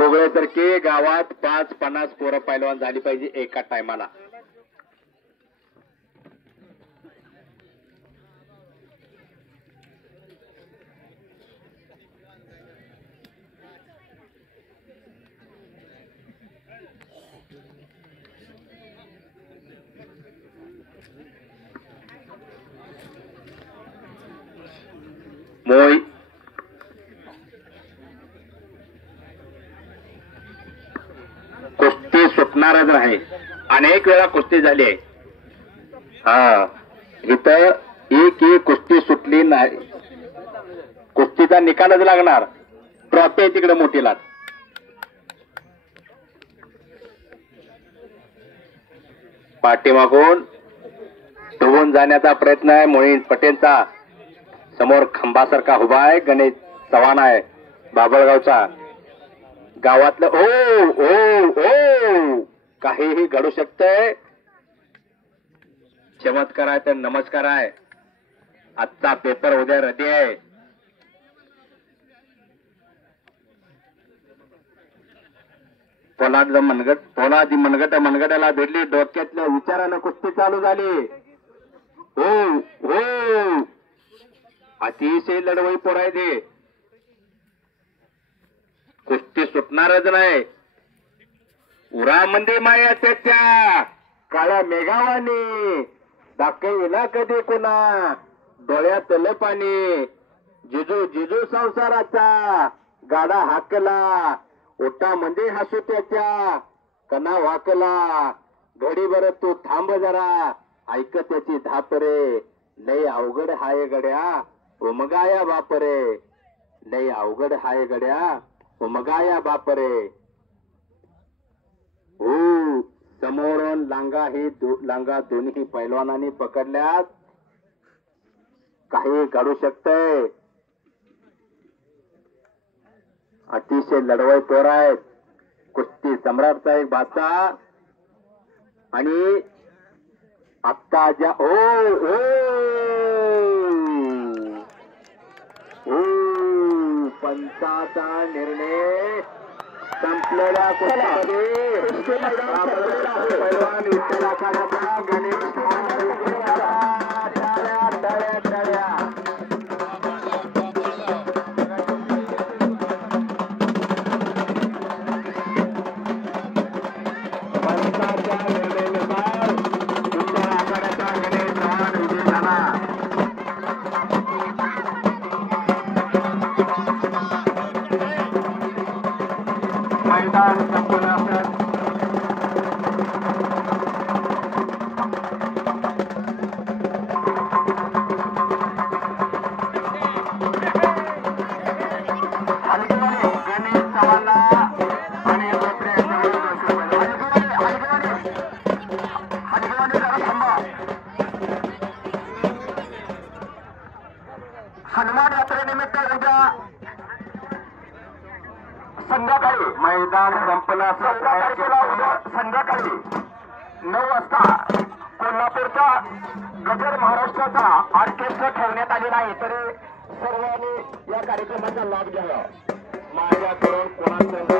घोगळेसारखी गावात 5-50 पोरं पैलवान झाली पाहिजे एका टायमाला. मोय कुस्ती सुटणारच नाही. अनेक वेळा कुस्ती झाली आहे. हा इथं एक कुस्ती सुटली नाही. कुस्तीचा निकालच लागणार. ट्रॉफी आहे तिकडे मोठीला. पाठीमागून धुवून जाण्याचा प्रयत्न आहे मोहित पटेलचा. समोर खंबासारखा उभा आहे गणेश चव्हाण आहे बाबळगावचा. गावातलं ओ ओ ओ काहीही घडू शकतंय. चमत्कार आहे तर नमस्कार आहे. आजचा पेपर उद्या रद्दी आहे. पोलादी मनगटाला भेटली. डोक्यातल्या विचारानं कुस्ती चालू झाली. हो हो अतिशय लढवई पोरायचे. कुस्ती सुटणारच नाही. उरामध्ये माया त्याच्या काळ्या मेघावानी दाखविला कधी कुणा डोळ्यातलं पाणी. जिजू जिजू संसाराचा गाडा हाकला. ओटामध्ये हसू त्याच्या कना वाकला. घडीभर तू थांब जरा ऐक त्याची धापरे. लय अवघड हाय गड्या उमगाया बापरे. लय अवघड हाय गड्या उमगाया बापरे. हो समोरून लांगा दोन्ही पैलवानांनी पकडल्यात. काही घडू शकतंय. अतिशय लढवई पोर आहेत. कुस्ती सम्राटचा एक भाचा आणि आत्ता ज्या ओ पंचाचा निर्णय संपलेल्या कुस्तीमध्ये पैलवान विठ्ठल आखाड्याचा गणेश टाळ्या. मैदान संपूर्ण असत. गणेश चव्हाणला आणि हनुमान यात्रेनिमित्त उद्या संध्याकाळी मैदान संपला. संध्याकाळी 9 वाजता कोल्हापूरचा गजर महाराष्ट्राचा ऑर्केस्ट्रा ठेवण्यात आलेला आहे. तर सर्वांनी या कार्यक्रमाचा लाभ घ्यावा. माझ्याकडून कोणाचं